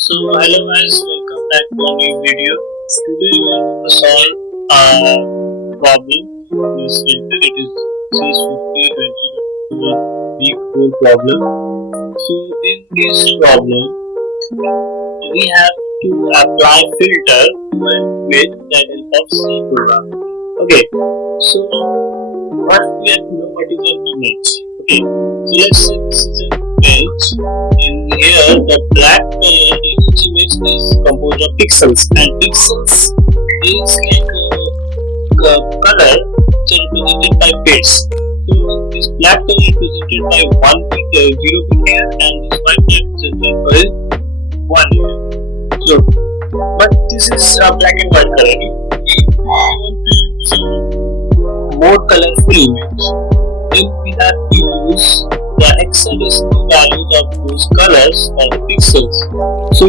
So hello guys, welcome back to a new video. Today we are going to solve a problem. It is C50 week 4 problem. So in this problem, we have to apply filter to an image that is of C program. Okay, so what we have to know what is an image. Okay, so let's say this is an image. In here, the black color in each image is composed of pixels, and pixels is like a color which are represented by bits. So this black color is represented by 1 bit, 0 bit here, and this white color is represented by 1 here. So, but this is a black and white color. If we want to use a more colorful image, then we have to use the hexadecimal values of those colors or the pixels. So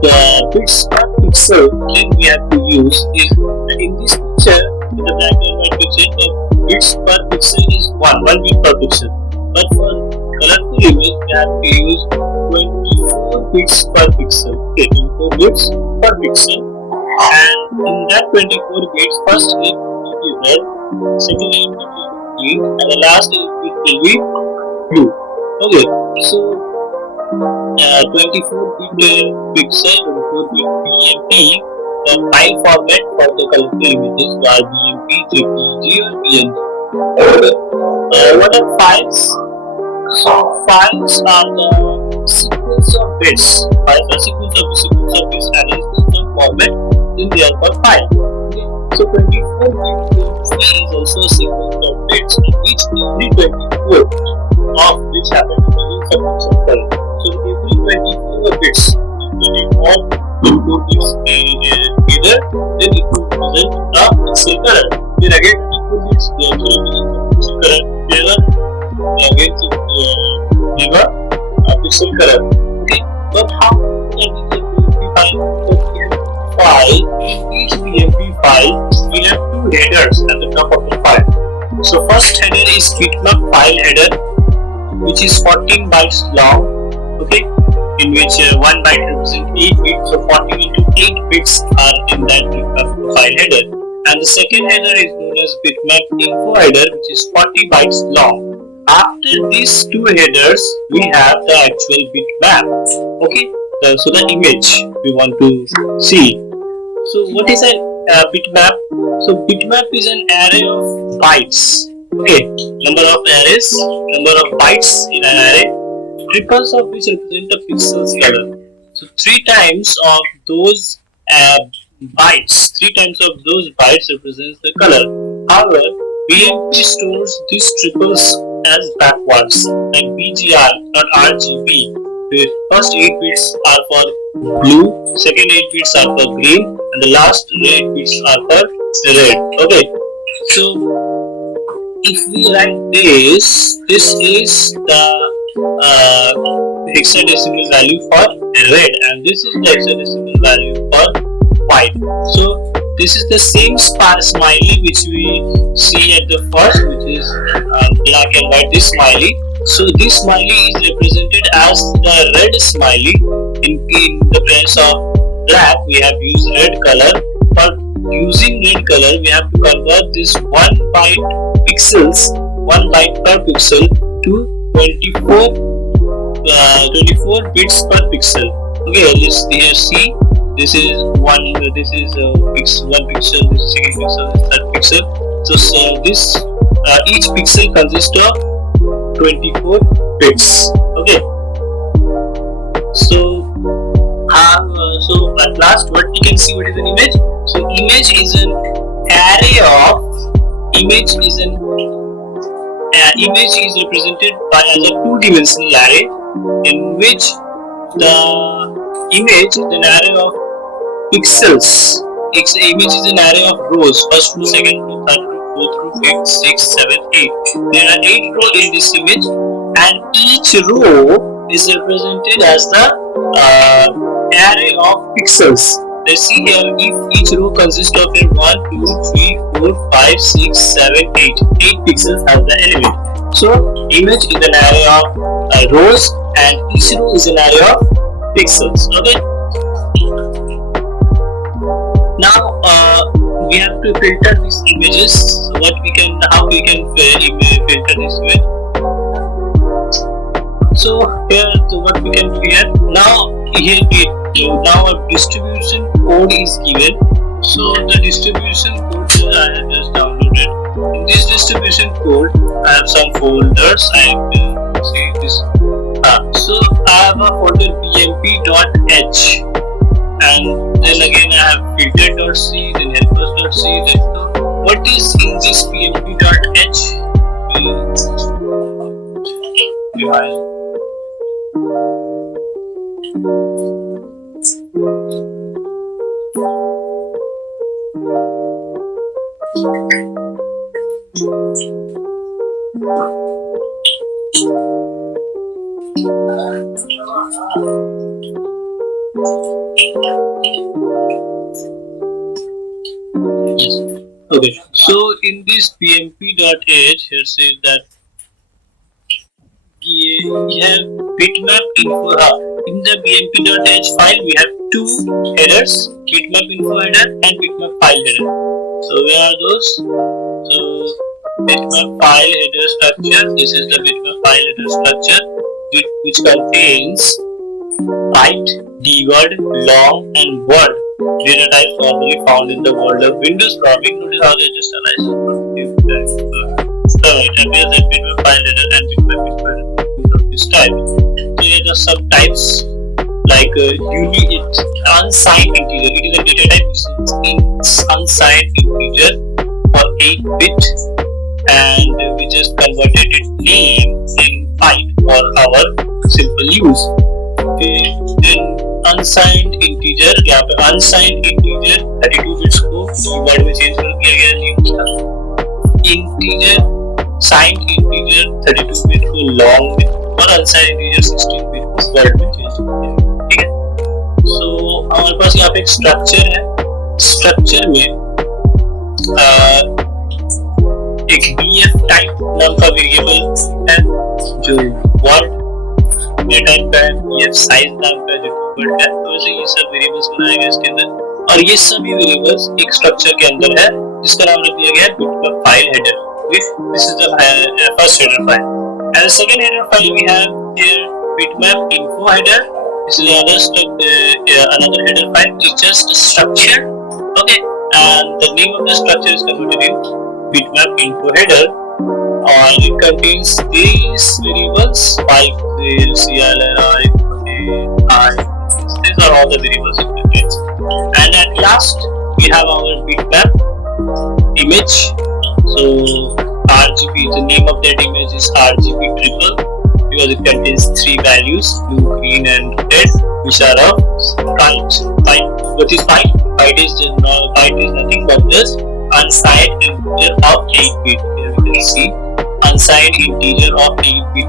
the bits per pixel then we have to use is in this picture, in the black and white picture, the bits per pixel is 1 bit per pixel. But for colorful image we have to use 24 bits per pixel. Okay, 24 bits per pixel, and in that 24 bits, first 8 bit will be red, second 8 bit will be green, and the last 8 bit will be blue. Okay, so 24-bit pixel, 24-bit BMP, the file format for the colorful images are BMP, JPG, or PNG. Okay, what are files? So files are the sequence of bits. Files are sequence of bits arranged in some format. Then they are called file. Okay, so 24-bit is also a sequence of bits, and every 24 of which happen to present some pixel color. So every 24 bits, when it all 24 bits together, then it will present a pixel color. Then again 24 bits, they also represent some pixel color together. Again give a pixel color. Okay, but how that is a BMP file? So in each BMP file, we have two headers at the top of the file. So first header is bitmap file header, which is 14 bytes long, okay, in which 1 byte represents 8 bits, so 14 into 8 bits are in that bitmap file header. And the second header is known as bitmap info header, which is 40 bytes long. After these two headers, we have the actual bitmap, okay, so the image we want to see. So what is a bitmap? So bitmap is an array of bytes. Okay, number of arrays, number of bytes in an array, triples of which represent the pixels color. So 3 times of those bytes, 3 times of those bytes represents the color. However, BMP stores these triples as backwards, like BGR, not RGB. The first 8 bits are for blue, second 8 bits are for green, and the last 8 bits are for red. Okay, so if we write this is the hexadecimal value for red, and this is the hexadecimal value for white. So this is the same smiley which we see at the first, which is black and white, this smiley. So this smiley is represented as the red smiley. In the place of black, we have used red color. For using red color, we have to convert this 1 byte pixels, 1 byte per pixel to 24 bits per pixel. Okay, let's here see. This is one. This is one pixel. This is second pixel. This is third pixel. So this each pixel consists of 24 bits. Okay. So at last, what we can see, what is an image? So image is an array of image is represented by as a 2-dimensional array in which the image is an array of pixels. Image is an array of rows, first row, second row, third row, fourth row, fifth, sixth, seventh, eighth. There are 8 rows in this image, and each row is represented as the array of pixels. Let's see here, if each row consists of 1, 2, 3, 4, 5, 6, 7, 8. 8 pixels as the element. So image is an array of rows, and each row is an array of pixels. Okay. Now we have to filter these images. How we can filter this image. So here, what we can do here. Now a distribution code is given. So the distribution code I have just downloaded. In this distribution code, I have some folders. I can see this. So I have a folder bmp.h, and then again I have filter.c, then helpers.c. So what is in this bmp.h? Okay, so in this bmp.h, here says that we have bitmap info. In the bmp.h file, we have two headers: bitmap info header and bitmap file header. So where are those? So bitmap file header structure. This is the bitmap file header structure, which contains byte, dword, long, and word data types normally found in the world of Windows programming. Notice how they just analyze it appears that bitmap file header and bitmap info header of this type. So here the subtypes like unsigned integer. It is a data type which is unsigned integer for 8-bit, and we just converted its name in byte for our simple use. Okay, then unsigned integer, यहाँ पे unsigned integer 32 bits को कीवर्ड में चेंज कर दिया गया है। integer signed integer 32 bit को long में और unsigned integer 16 bit को word में चेंज कर दिया गया। ठीक है, so हमारे पास यहाँ पे एक स्ट्रक्चर है। स्ट्रक्चर में एक bf टाइप नाम का वेरिएबल है जो वर्ड टाइप का है, bf साइज नाम का जो कीवर्ड है। तो ऐसे ये सब वेरिएबल्स बनाए गए इसके अंदर, और ये सभी वेरिएबल्स एक स्ट्रक्चर के अंदर है जिसका नाम रख दिया गया है bitmap file header. This is the first header file, and the second header file we have here bitmap info header. This is another header file which is just a structure. Okay, and the name of the structure is converted in bitmap info header, and it contains these variables like CLRI, I. These are all the variables it contains. And at last we have our bitmap image. So RGB, the name of that image is RGB triple because it contains three values: blue, green, and red, which are of byte. What is byte? Byte is nothing but just unsigned integer of 8-bit. Here we can see unsigned integer of 8-bit.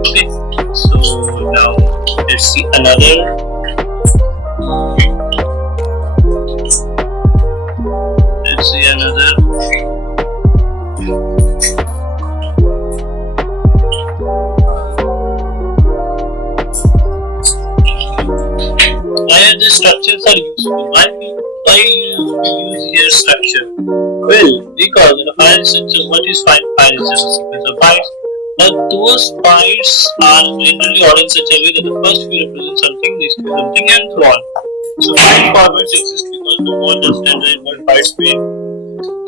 Okay, so now let's see another. Let's see another. Why are the structures are useful? Why use here structure? Well, because in a file structure, what is file? File is just a sequence of bytes. Now those bytes are generally ordered in such a way that the first few represent something, next few something, and so on. So file formats exist because the world is standard what bytes mean.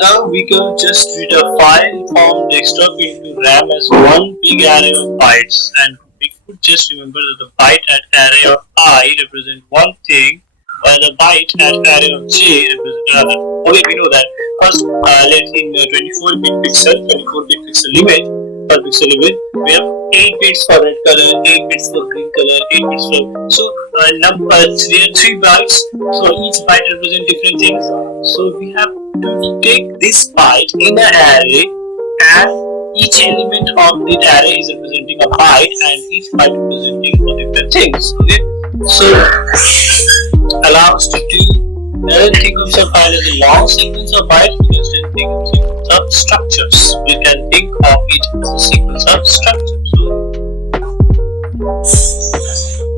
Now we can just read a file from desktop into RAM as one big array of bytes, and we could just remember that the byte at array of I represent one thing, while the byte at array of j represent another. Okay, we know that. First, let's in 24-bit pixel image, per pixel image, we have 8 bits for red color, 8 bits for green color, 8 bits for number 3 bytes. So each byte represent different things. So we have to take this byte in an array, and each element of the array is representing a byte, and each byte representing different things. Okay, so allow us to do. Rather than think of a file as a long sequence of bytes, we can still think of sequence of structures. We can think of it as a sequence of structures. So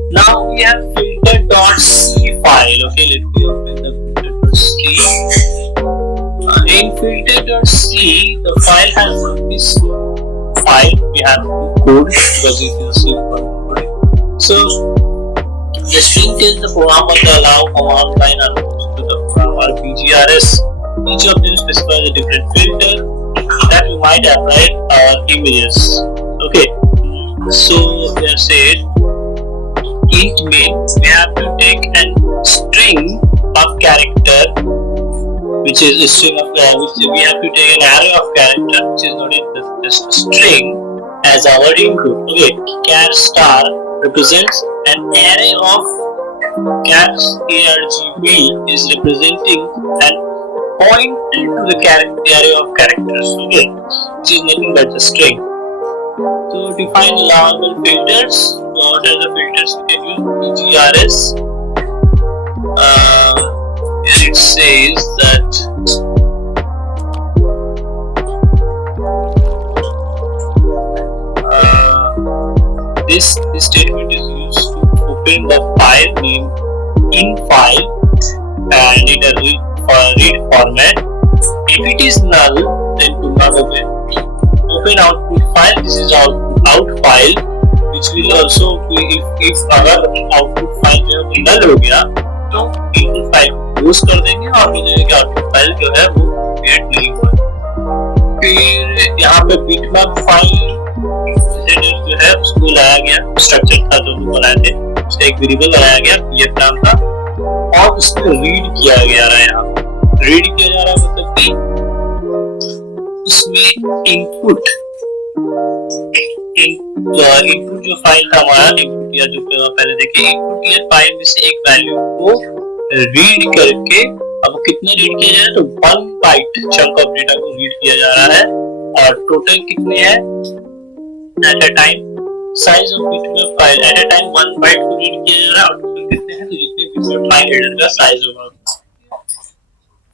now we have filled filter.c file. Okay, let me open the filter.c. In filter.c, the file has this file. We have to code because it is C code. So the string tells the program what the allow command line are to the program or PGRS. Each of them specifies a different filter that we might apply our images. Okay, so we have said int main we have to take a string of character, which is a string of which we have to take an array of character, which is not just a string, as our input. Okay, char star represents an array of chars. Argv is representing an pointer to the array of characters. Okay, which is nothing but a string. So define allowable filters. What are the filters we can use? PGRS. Here it says that this statement is used to open the file name in file and in a read format. If it is null, then do not open. Open output file. This is out file, which will also be if अगर output file जो है null हो गया तो input file use कर देंगे और मुझे कि output file जो है वो create नहीं हुआ। फिर यहाँ पे bitmap file जो है उसको लाया गया, स्ट्रक्चर था जो हम बनाए थे, उसका एक वेरिएबल बनाया गया pf नाम का और उसको रीड किया गया रहा है। यहाँ रीड किया जा रहा है मतलब कि उसमें इनपुट जो फाइल था हमारा इनपुट या जो पहले देखे इनपुट या फाइल में से एक वैल्यू को रीड करके, अब कितना रीड किया जा रहा है तो 1 बाइट चंक ऑफ डेटा को रीड किया जा रहा है और टोटल कितने हैं at a time size of bitmap file at a time 1 byte को रीड किया जा रहा है और टोटल कितने हैं तो जितने बिटमैप फाइल हेडर का साइज होगा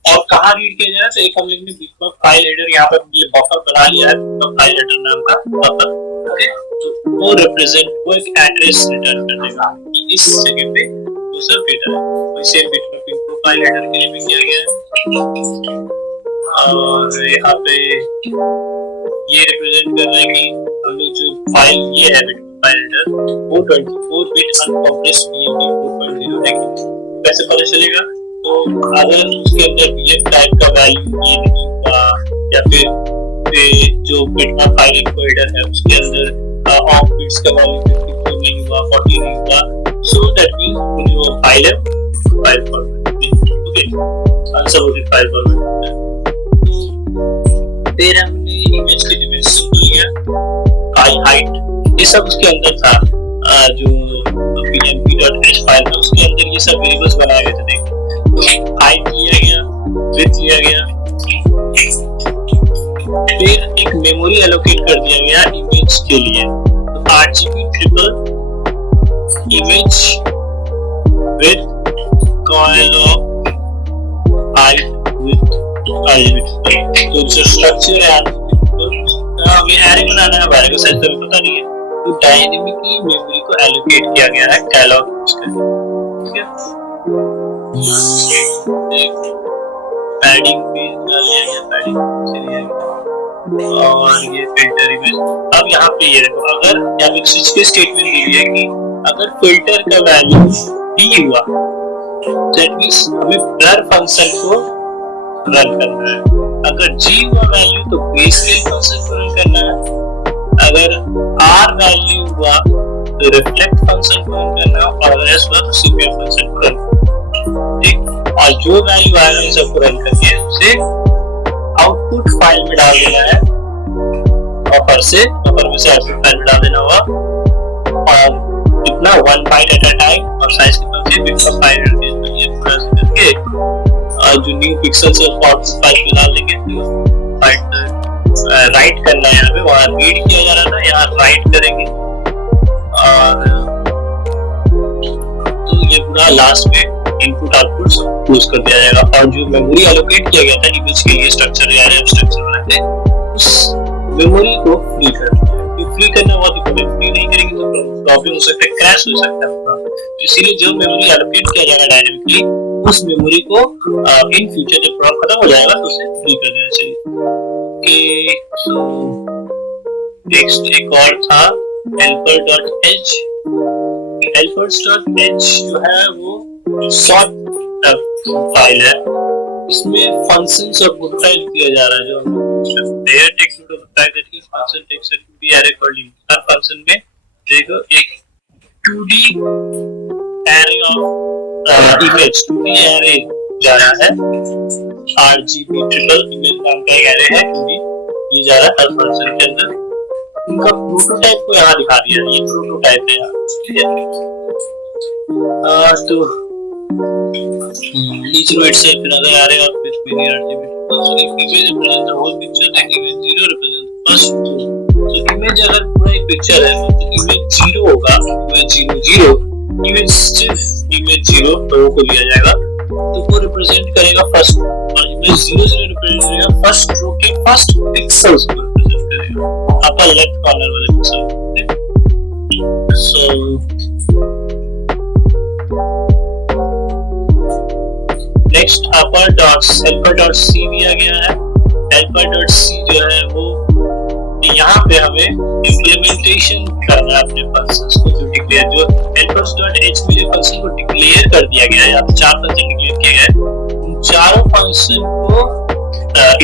और कहाँ रीड किया जा रहा है तो एक हम लोग ने बिटमैप फाइल हेडर यहाँ पर ये बफर बना लिया है बिटमैप फाइल हेडर नाम का बफर। ओके, तो वो रिप्रेजेंट वो एक एड्रेस रिटर्न कर देगा कि इस जगह पे वो सब डेटा है। वैसे बिटमैप इनपुट फाइल हेडर के लिए भी किया गया है और यहाँ पे ये रिप्रेजेंट कर रहा है कि हम लोग जो फाइल ये है बिटमैप फाइल हेडर वो 24 बिट अनकम्प्रेस्ड BMP 4.0 है। कैसे पता चलेगा तो अगर उसके अंदर BF टाइप का वैल्यू ये नहीं हुआ या फिर जो बिटमैप फाइल इनफो हेडर है उसके अंदर ऑफ बिट्स का वैल्यू 54 नहीं हुआ 40 नहीं हुआ, सो दैट मींस जो फाइल है file format. Okay, unsupported file format. फिर हमने इमेज के डिमेंशन को लिया, हाइट, ये सब उसके अंदर था जो pmp.h फाइल था उसके अंदर ये सब वेरिएबल्स बनाए गए थे। देखो हाइट लिया गया, विड्थ लिया गया, फिर एक मेमोरी एलोकेट कर दिया गया इमेज के लिए, तो RGB triple image with coil of height with RGB। तो जो स्ट्रक्चर है हमें एरे बनाना है, हमारे को सही से पता नहीं है, तो डायनेमिकली मेमोरी को एलोकेट किया गया है कैलॉग यूज करके। ठीक है, पैडिंग भी डालिया गया, पैडिंग चलिए और ये फिल्टर इमेज। अब यहाँ पे ये देखो, अगर यहाँ पे स्विच के स्टेटमेंट दी है कि अगर फिल्टर का वैल्यू डी हुआ दैट मींस हमें blur फंक्शन को रन करना है, अगर जी हुआ वैल्यू तो grayscale फंक्शन को रन करना है, अगर आर वैल्यू हुआ तो रिफ्लेक्ट फंक्शन को रन करना है और एस हुआ तो CPF फंक्शन को रन करना है। ठीक, और जो वैल्यू आएगा इन सबको रन करके उसे आउटपुट फाइल में डाल देना है, बफर में से आउटपुट फाइल में डाल देना होगा और कितना 1 बाइट एट अ टाइम और साइज कितना चाहिए बिटमैप फाइल हेडर ये पूरा करके और जो न्यू पिक्सेल्स है उसको आउटपुट फाइल में डाल देंगे। राइट करना है, यहाँ पे वहाँ रीड किया जा रहा था, यहाँ राइट करेंगे और तो ये पूरा लास्ट में इनपुट आउटपुट सब यूज कर दिया जाएगा और जो मेमोरी एलोकेट किया गया था इमेज के लिए स्ट्रक्चर या स्ट्रक्चर बनाते उस मेमोरी को फ्री कर दिया। फ्री करना बहुत इंपॉर्टेंट, फ्री नहीं करेंगे तो प्रॉब्लम हो सकता है, क्रैश हो सकता है। इसीलिए जो मेमोरी एलोकेट किया जाएगा डायनेमिकली, उस मेमोरी को इन फ्यूचर जब प्रोग्राम खत्म हो जाएगा तो उसे फ्री कर देना चाहिए। ओके, सो नेक्स्ट एक और था helper.h। helpers.h जो है वो सॉर्ट फाइल है, इसमें फंक्शंस और प्रोटोटाइप दिया जा रहा है। जो हम देयर टेक्स्ट में बताया था कि फंक्शन टेक्स्ट भी एरे कर ली, हर फंक्शन में देखो एक 2D array of image, 2D array जा रहा है, RGB ट्रिपल इमेज नाम का एक एरे है 2D, ये जा रहा है हर फंक्शन के अंदर। इनका प्रोटोटाइप को यहाँ दिखा दिया, ये प्रोटोटाइप है यहाँ, ठीक है। तो each row itself another array of which many RGB so if image represents the whole picture then image 0 represents the first row। so image अगर पूरा एक पिक्चर है तो image 0 होगा, image 0 0, image सिर्फ image 0 रो को लिया जाएगा तो वो रिप्रेजेंट करेगा फर्स्ट, और image 0 0 रिप्रेजेंट करेगा फर्स्ट रो के फर्स्ट पिक्सेल्स को रिप्रेजेंट करेगा, अपर लेफ्ट कॉर्नर वाले पिक्सल। सो नेक्स्ट helper.c दिया गया है। helper.c जो है वो यहाँ पे हमें इम्प्लीमेंटेशन करना है अपने फंक्शंस को, जो डिक्लेयर जो helpers.h में जो फंक्शन को डिक्लेयर कर दिया गया है, यहाँ पे 4 फंक्शन डिक्लेयर किए गए, उन चारों फंक्शन को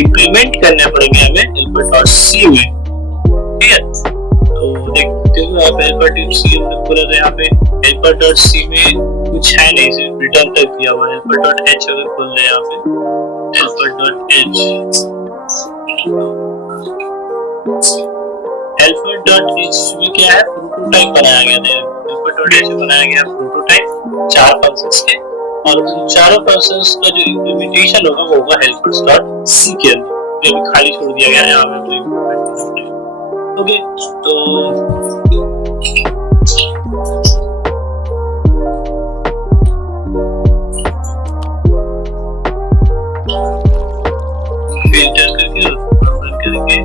इम्प्लीमेंट करने पड़ेंगे हमें helper.c में, ठीक है। तो देखते हो यहाँ पे helper.c हमने खोला था, यहाँ पे helper.c में कुछ है नहीं, सिर्फ रिटर्न तक दिया हुआ है। helper.h अगर खोल ले यहाँ पे helper.h में क्या है, प्रोटोटाइप बनाया गया था, helper.h बनाया गया प्रोटोटाइप 4 फंक्शंस के, और उन चारों फंक्शंस का जो इम्प्लीमेंटेशन होगा वो होगा helpers.c के अंदर, जो भी खाली छोड़ दिया गया है यहाँ पे। ओके, तो फिल्टर करके रन करेंगे।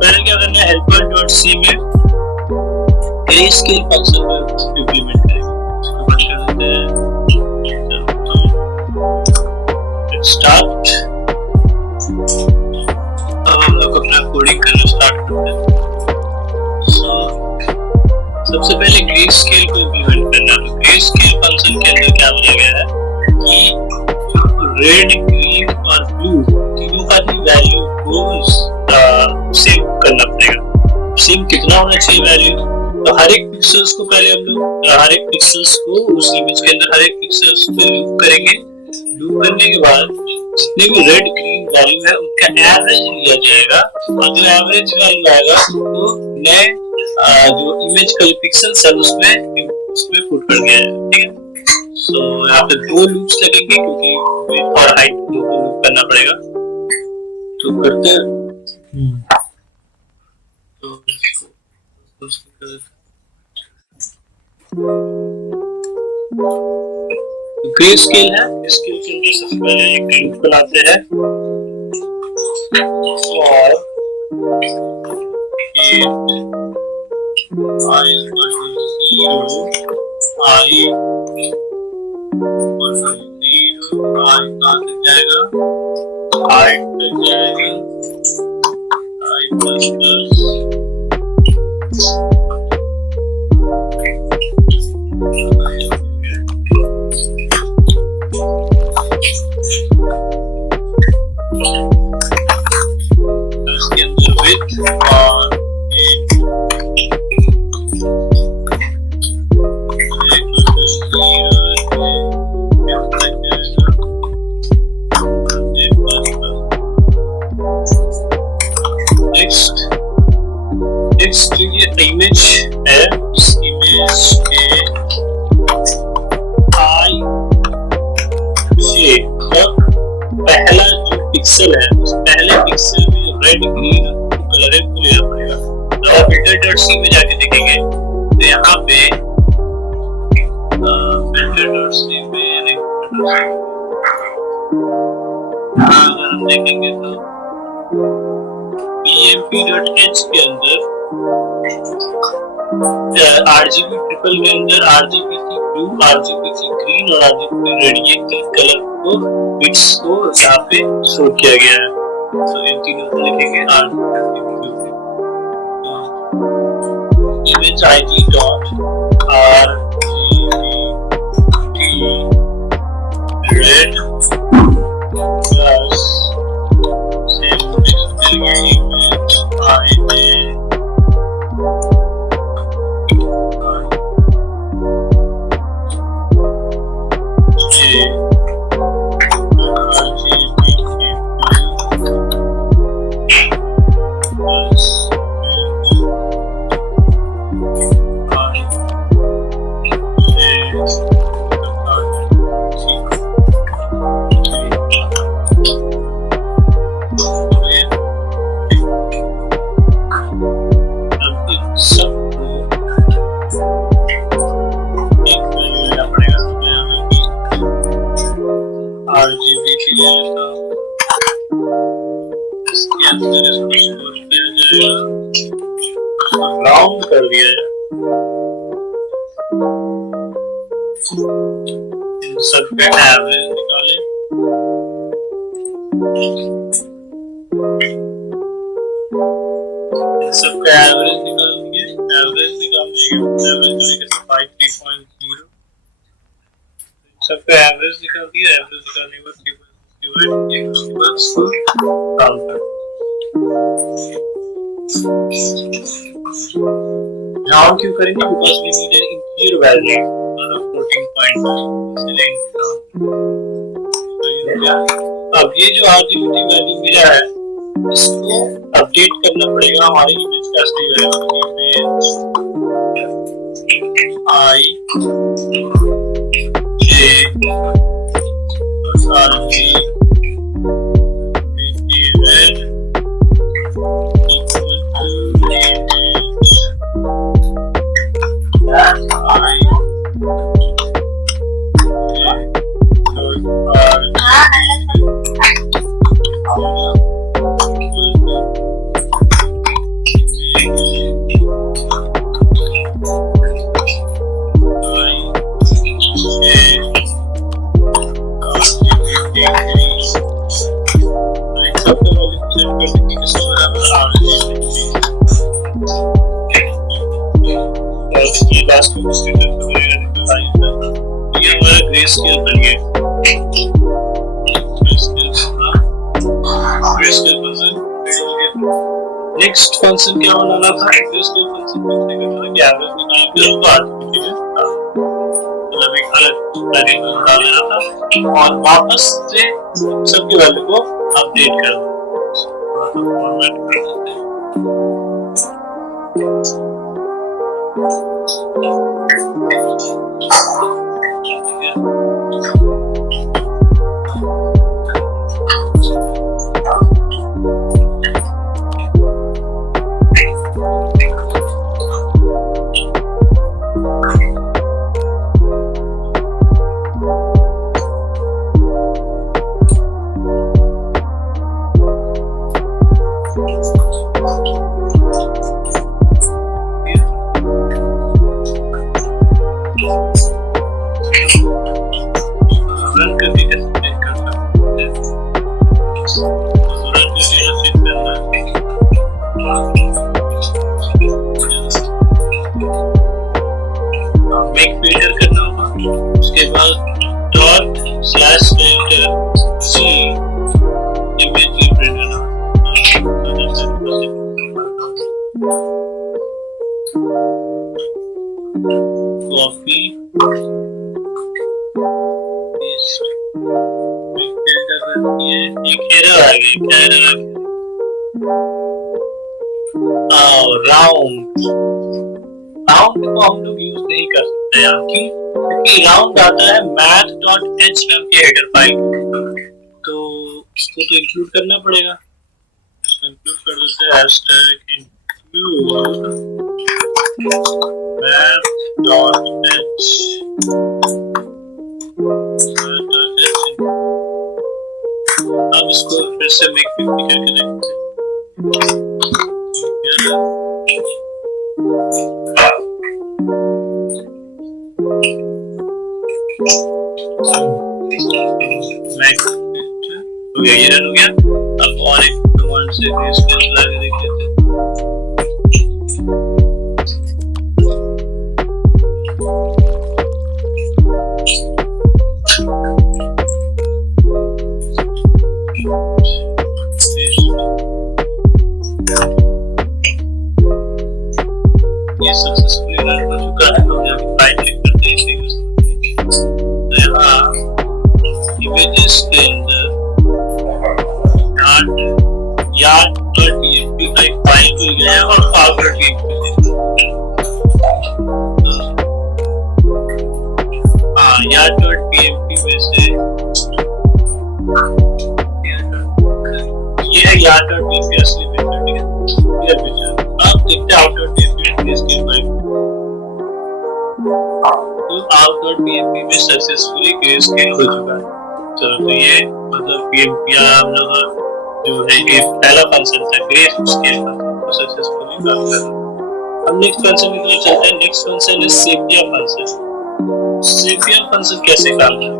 पहले क्या करना है, helper.c में grayscale फंक्शन को इम्प्लीमेंट करेंगे। इसको बंद कर देते हैं, स्टार्ट। अब हम लोग अपना कोडिंग करना स्टार्ट करते हैं। सबसे पहले ग्रेस्केल को इम्प्लीमेंट करना है। तो ग्रेस्केल फंक्शन के अंदर क्या बोला गया है कि रेड, ग्रीन और ब्लू तीनों का भी वैल्यू को सेव करना पड़ेगा। सेम कितना होना चाहिए वैल्यू, तो हर एक पिक्सेल्स को पहले हम लोग हर एक पिक्सेल्स को उस इमेज के अंदर हर एक पिक्सेल्स को लूप करेंगे। लूप करने के बाद जितने भी रेड ग्रीन वैल्यू है उनका एवरेज लिया जाएगा, और जो एवरेज वैल्यू आएगा तो नए जो इमेज का पिक्सेल्स है उसमें पुट कर दिया जाएगा, ठीक है। सो यहाँ पे 2 लूप्स लगेंगे क्योंकि विड्थ और हाइट को लूप करना पड़ेगा, तो करते हैं। ग्रेस्केल है, ग्रेस्केल के अंदर सबसे पहले एक लूप बनाते हैं और I equal to 0, I equal to 0, I कहाँ तक जाएगा, height तक जाएगा, I plus इसके अंदर width और नेक्स्ट ये इमेज है, इस इमेज के आई जे पहला जो पिक्सल है उस पहले पिक्सल में जो रेड ग्रीन कलर है वो लेना पड़ेगा। तो आप filter.c में जाके देखेंगे तो यहाँ पे filter.c में अगर हम देखेंगे तो emp.h के अंदर RGB ट्रिपल के अंदर RGBC ब्लू, RGBC ग्रीन और RGBC रेडिएट की कलर को बिट्स को यहाँ पे स्टोर किया गया है। तो इन तीनों को लिखेंगे image id dot rgbt red plus image id round कर दिया है। इन सबका एवरेज निकाले। इन सबका एवरेज निकाल दिए। एवरेज निकालने के एवरेज करेंगे 53.0। सबका एवरेज निकाल दिया। एवरेज निकालने के बाद उसके बाद काउंट कर। राउंड क्यों करेंगे? Because we need an integer value not a floating point. अब ये जो आरजीबीटी वैल्यू मिला है इसको अपडेट करना पड़ेगा हमारे image casting image I J RG red next function क्या बनाना था? ग्रेस्केल फंक्शन में करना है कि एवरेज निकाल के उसको आरजीबीटी में मतलब एक अलग वेरिएबल डाल देना था और वापस से सबकी वैल्यू को अपडेट कर देना। फॉर्मेट कर देते हैं। राउंड को हम लोग यूज नहीं कर सकते यहाँ क्यों? क्योंकि राउंड आता है math.h नाम के हेडर फाइल, तो इसको तो इंक्लूड करना पड़ेगा। इंक्लूड कर देते हैं हैशटैग include math.h। अब इसको फिर से make 50 करके देखते हैं। हो गया, ये रन हो गया। अब और एक कमांड से ग्रेस्केल चला के देख लेते हैं। ये सक्सेसफुली रन हो चुका है। हम यहाँ फाइल चेक करते हैं इसी में। तो यहाँ इमेजेस के अंदर यार्ड.tmp का एक फाइल खुल गया है और file.tmp यार्ड.tmp में से ये है यार्ड.tmp असली मेथड, ठीक है। ये पिक्चर अब देखते हैं out.tmp इसके बारे में। तो out.tmp में सक्सेसफुली ग्रेस्केल हो चुका है। चलो, तो ये मतलब PMP हम लोग जो है ये पहला फंक्शन था ग्रेस्केल फंक्शन, वो सक्सेसफुली काम कर रहा है। अब नेक्स्ट फंक्शन की तरफ चलते हैं। नेक्स्ट फंक्शन है सेपिया फंक्शन। सेपिया फंक्शन कैसे काम करता है?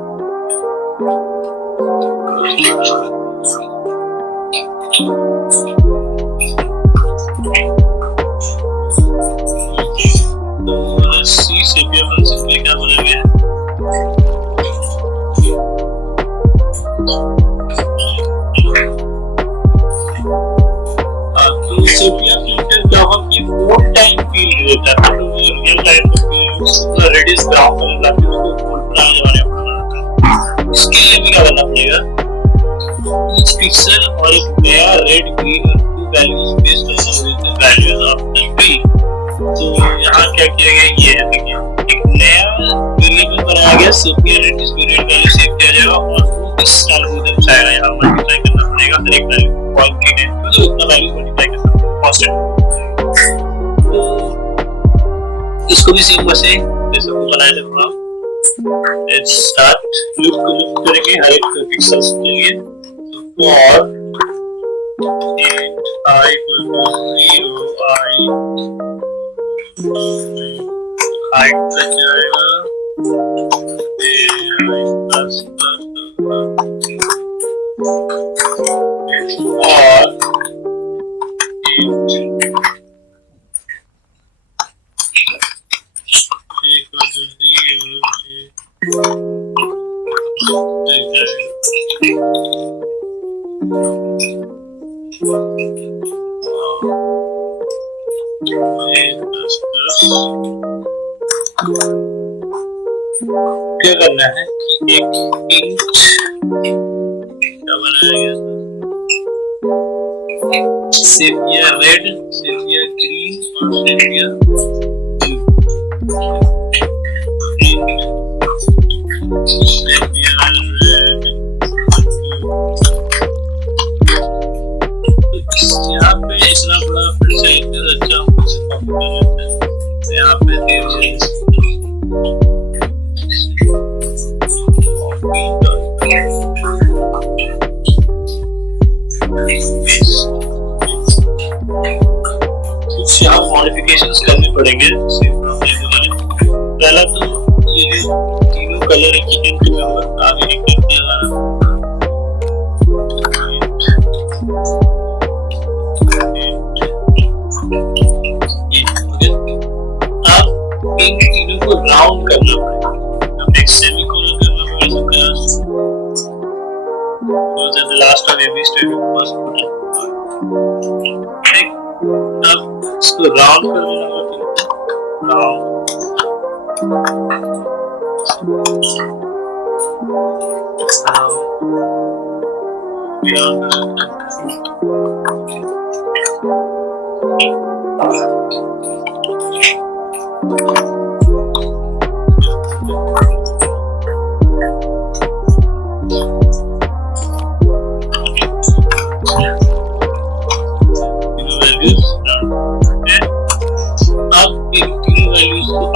तो सी सेपिया फंक्शन के लिए क्या बोला गया है? सेपिया फीचर क्या हुआ कि फोल्ड टाइम फील्ड देता है। तो ये रियल टाइम में रेडियस ग्राफ में लाके उसको फोल्ड बनाने जमाने में बनाना है। इसके लिए हमें क्या करना पड़ेगा? ईच पिक्सल और एक नया रेड, ग्रीन और blue values based on the original values of the tree. तो यहाँ क्या किया गया? ये है, देखिए एक नया वेरिएबल बनाया गया सेपिया रेड, जिसमें रेड वैल्यू सेव किया जाएगा और वो इस एल्गोरिथम से आएगा। यहाँ मल्टीप्लाई करना पड़ेगा हर एक वैल्यू को, क्वांटिटी है तो उतना वैल्यू मल्टीप्लाई करना तो इसको भी सेम वैसे जैसे वो बनाया जाता है। लेट्स स्टार्ट लूप करेंगे हर एक पिक्सेल्स के लिए। तो for int I equal to 0 हाइट तक जाएगा I प्लस और क्या करना है कि एक इंच क्या बनाया गया सेपिया रेड, सेपिया ग्रीन और सेपिया यहाँ पे इतना बड़ा फिर से अच्छा यहाँ पे कुछ यहाँ मॉडिफिकेशंस करने पड़ेंगे। पहला तो ये तीनों कलर की टेंट में होगा, आगे नहीं कर दिया जाना। अब इन तीनों को राउंड करना पड़ेगा। अब एक सेमीकोलन करना पड़ेगा because at the last of every statement must put it। अब इसको राउंड कर देना होगा। राउंड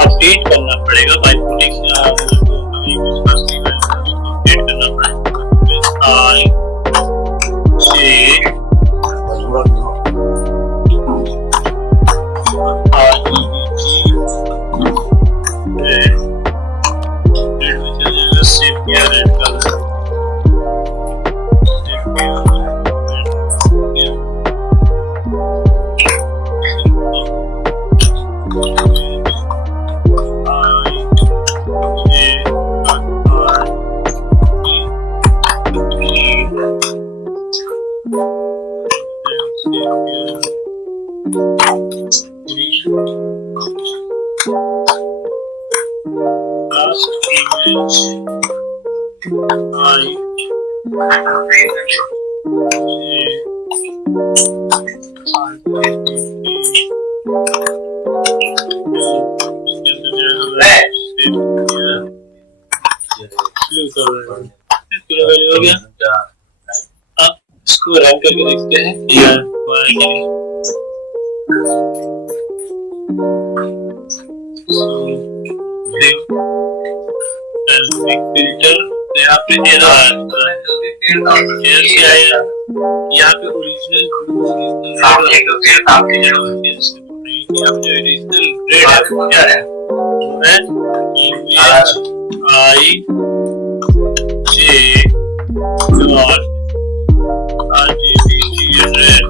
अपडेट करना पड़ेगा by putting image first update करना पड़ेगा। आई जे हो गया। अब इसको रन करके देखते हैं यार हमारा क्या है। फिल्टर यहाँ पे एरर आया, यहाँ पे ओरिजिनल यहाँ पे ओरिजिनल ग्रेड है क्या है, image I J dot RGB red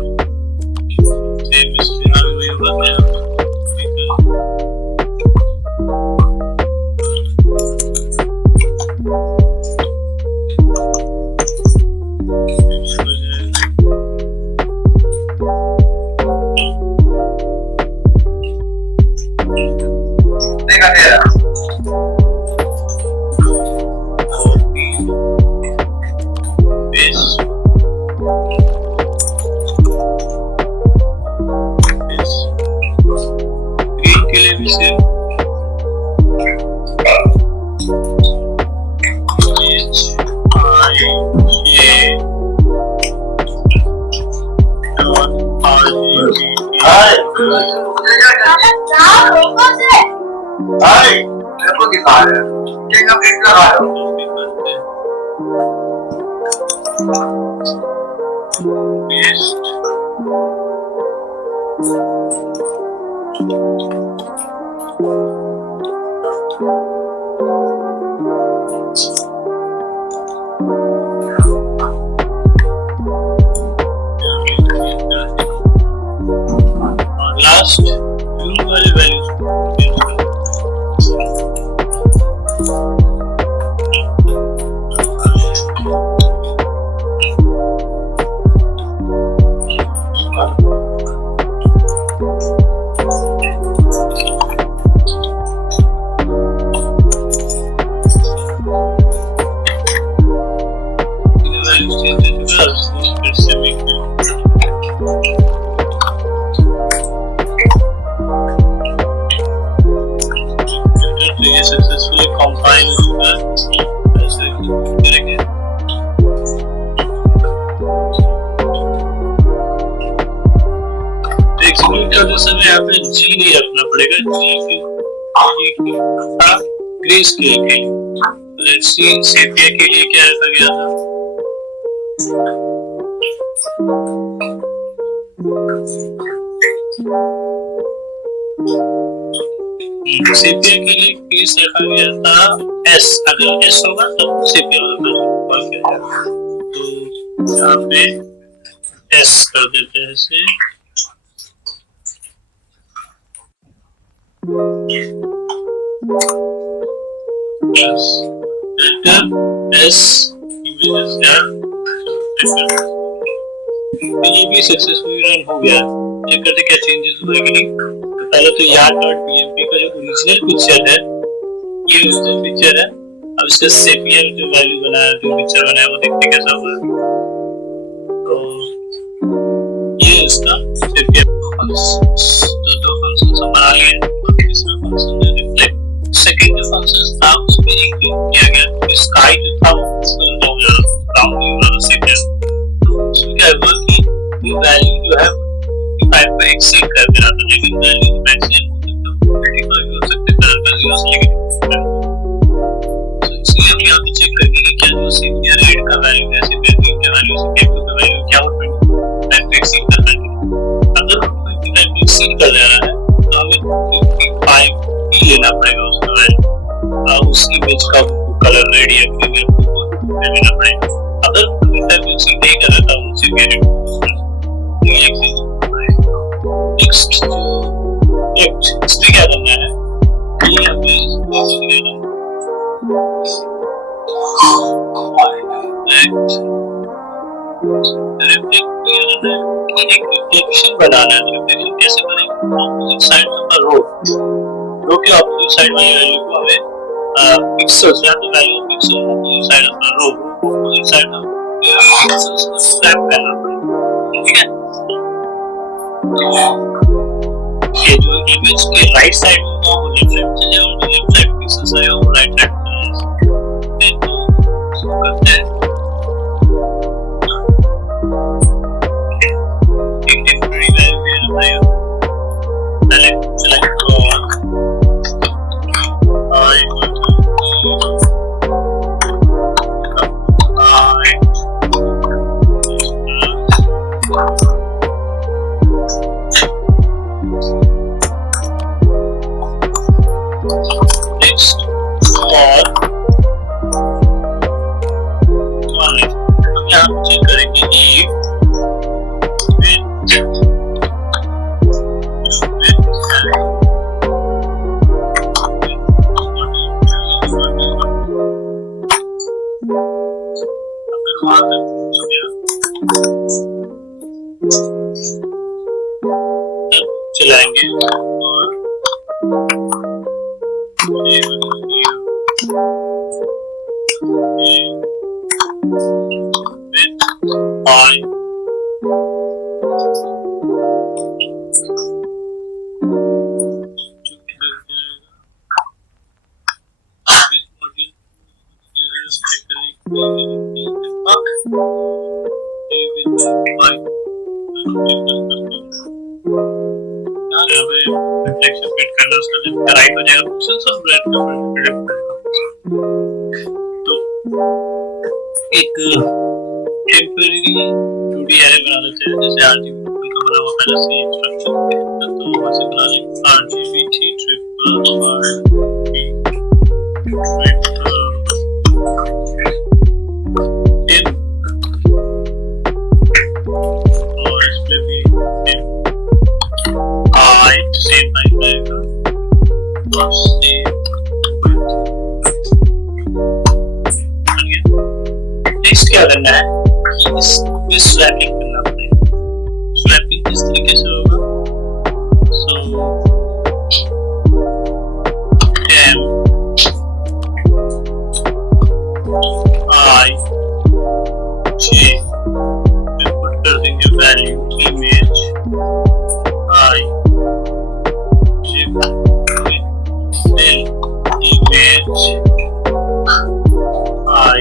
same इसमें वही होगा क्या। Let's see सेपिया के लिए क्या रखा गया था। सेपिया के लिए केस रखा गया था S, अगर S होगा तब सेपिया कॉल किया जाएगा। तो यहाँ पे S कर देते हैं इसे। Yes. Filter S images क्या? ये भी सक्सेसफुली रन हो गया। चेक करते क्या चेंजेस हुए कि नहीं। पहले तो यार.bmp का जो ओरिजिनल पिक्चर है, ये ओरिजिनल पिक्चर है। अब इसका सेपिया जो वैल्यू बनाया, जो पिक्चर बनाया, वो देखते कैसा हुआ। तो ये इसका सेपिया दो फंक्शन बना लिए। इसमें फंक्शन रिफ्लेक्ट सेकंड जो फंक्शन था उसमें एक किया गया, स्काई जो था वो हो गया ब्राउन वाला सेपिया। तो उसमें क्या हुआ कि वो वैल्यू जो है 55 पे एक्सीड कर दे रहा था, लेकिन वैल्यू मैक्सिमम हो सकता है 25 हो सकते कलर का 0 से लेके। तो इसलिए हम यहाँ पे चेक करेंगे कि क्या जो सेपिया रेड का वैल्यू है, सेपिया ग्रीन का वैल्यू, सेपिया ब्लू का वैल्यू क्या वो 25 पे एक्सीड कर रहा है। अगर 25 पे एक्सीड कर रहा है तो हमें 55 ही लेना पड़ेगा उसका वैल्यू, उस इमेज का कलर रेड या ग्रीन या ब्लू लेना पड़ेगा। अगर 25 एक्सीड नहीं कर रहा था उनसे नेक्स्ट जो रिफ्लेक्ट, इसमें क्या करना है कि हमें इसको लेना रिफ्लेक्ट किया जाता है कि एक रिफ्लेक्शन बनाना है। रिफ्लेक्शन कैसे बनेगा? Opposite side of the row के ऑपोजिट साइड वाली वैल्यू को हमें पिक्सेल्स या तो value of pixel opposite side of the row opposite side of pixels को स्वैप करना पड़ेगा। ठीक है, ये जो इमेज के राइट साइड होगा वो लेफ्ट साइड चले और जो लेफ्ट साइड पिक्सेल्स आएगा वो राइट साइड चले। तो करते हैं एक टेम्परेरी वैल्यू है पहले सेलेक्ट करो I next for हम यहाँ चेक करेंगे कि चलाएंगे और रिफ्लेक्शन फिट करना उसका जब राइट हो जाएगा पिक्सल सब रेड का प्रिडिक्ट करेगा। तो एक टेम्परेरी 2D एरे बना लेते हैं जैसे RGB का बना हुआ पहले से स्ट्रक्चर, तो वैसे बना लेंगे RGBT और इसमें भी सेम टाइप रहेगा और सेम नेक्स्ट क्या करना है कि इसमें स्वैपिंग करना पड़ेगा। स्वैपिंग किस तरीके से होगा? सो I J इनपुट कर देंगे value image I J image I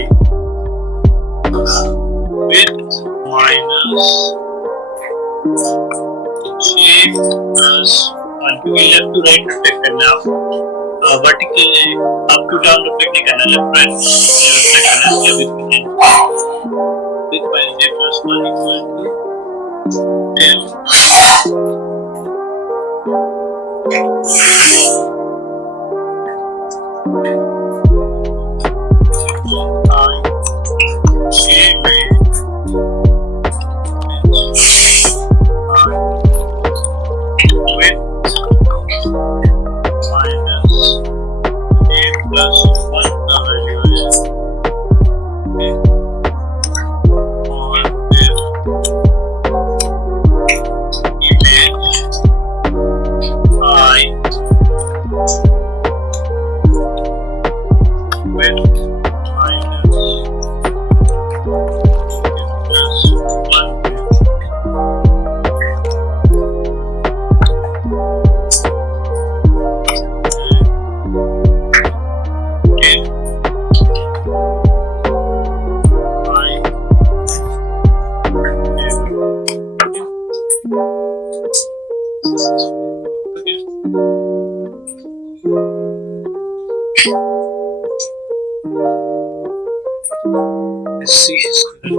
width minus J plus 1 क्योंकि left to right reflect करना है, vertically up to down reflect नहीं करना, left right reflect करना है। Width minus J plus 1 equal to 10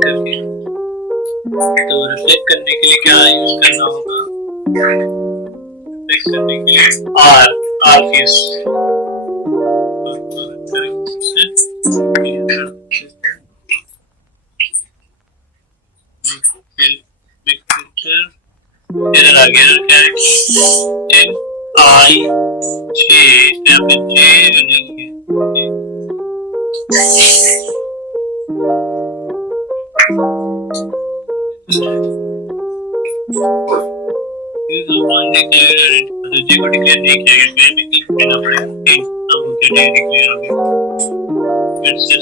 करके तो रिफ्लेक्ट करने के लिए क्या यूज करना होगा? रिफ्लेक्ट करने के लिए आर केस एरर आ गया। क्या है कि 10 आई जे या फिर जे नहीं है जे को डिक्लेयर नहीं किया गया कहना पड़ेगा अब उनके डिक्लेयर हो गया फिर से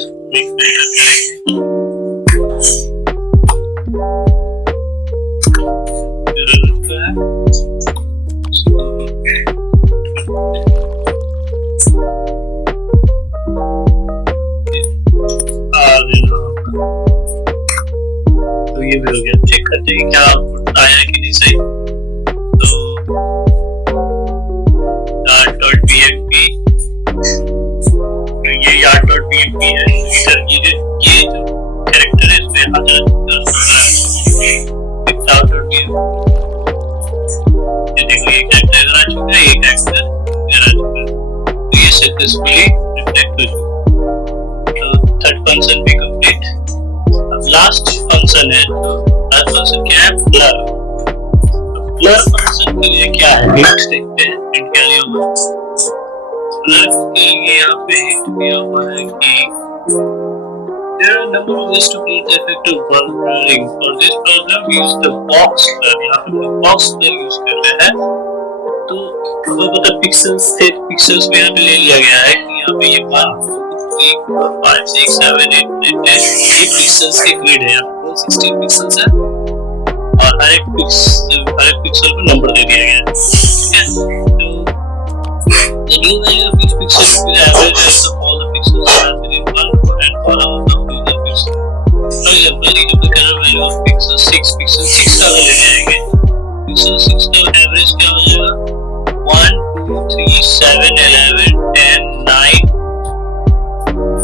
तो ये भी हो गया चेक करते हैं क्या आउटपुट आया कि नहीं सही तो .pmp ये .pmp है इधर ये जो कैरेक्टर है इसमें आ जाता है .pmp ये देखो ये कैरेक्टर इधर आ चुका है ये कैरेक्टर इधर आ चुका है तो ये सक्सेसफुली रिफ्लेक्ट हो चुका तो थर्ड फंक्शन भी कंप्लीट अब लास्ट फंक्शन है तो लास्ट फंक्शन क्या है ब्लर ब्लर फंक्शन के लिए क्या है हिंट देखते हैं हिंट क्या दिया हुआ ब्लर के लिए यहाँ पे हिंट दिया हुआ है कि there are a number of ways to create the effect of blurring for this problem we use the box blur यहाँ पे box blur यूज कर रहे हैं तो वो मतलब पिक्सेल्स थे पिक्सेल्स में यहाँ पे ले लिया गया है कि यहाँ पे ये 1 2 3 4 5 6 7 8 9 10 ये पिक्सेल्स के ग्रिड है यहाँ पे 16 पिक्सेल्स है और हर एक पिक्सल को नंबर दे दिया गया है ठीक है तो the new value of each pixel will be the average of all the pixels that within one row and column of the user pixel for example यदि the current value of pixel 6 pixel 6 का अगर ले जाएंगे pixel 6 का एवरेज क्या हो जाएगा 1 2 3 7 11 10 9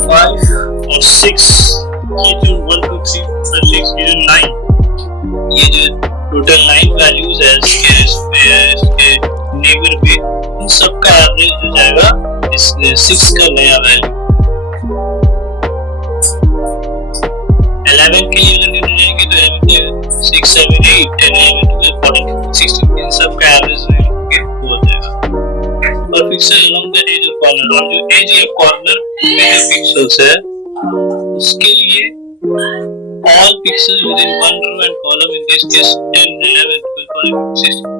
5 और 6 ये जो 1 2 3 4 6 ये जो 9 ये जो टोटल 9 वैल्यूज है इसके नेबर पे इन सब का एवरेज हो जाएगा इसमें 6 का नया वैल्यू 11 के लिए अगर गिन जाएंगे तो 6 7 8 10 11 12 14 16 इन सब का एवरेज हो जाएगा और pixel along the edge of corner और जो एज या कॉर्नर में जो पिक्सेल्स है उसके लिए all pixels within one row and column in this case 10 11 12 14 16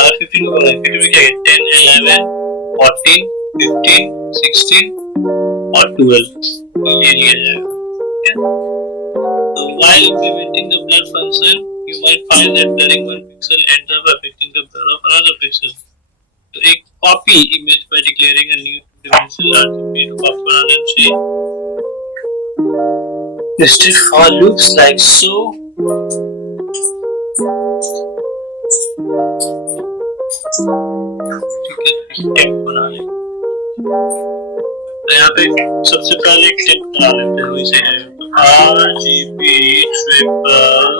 अगर 15 को बोले 15 में क्या है 10 11 14 15 16 और 12 ये लिया जाएगा ठीक है तो while implementing the blur function you might find that blurring one pixel ends up affecting the blur of another pixel तो एक copy image by declaring a new dimensional attribute to copy another chain listed for looks like so text बना ले तो यहाँ पे सबसे पहले एक टेक्स्ट बना लेते हैं वैसे है RGB ट्रिपल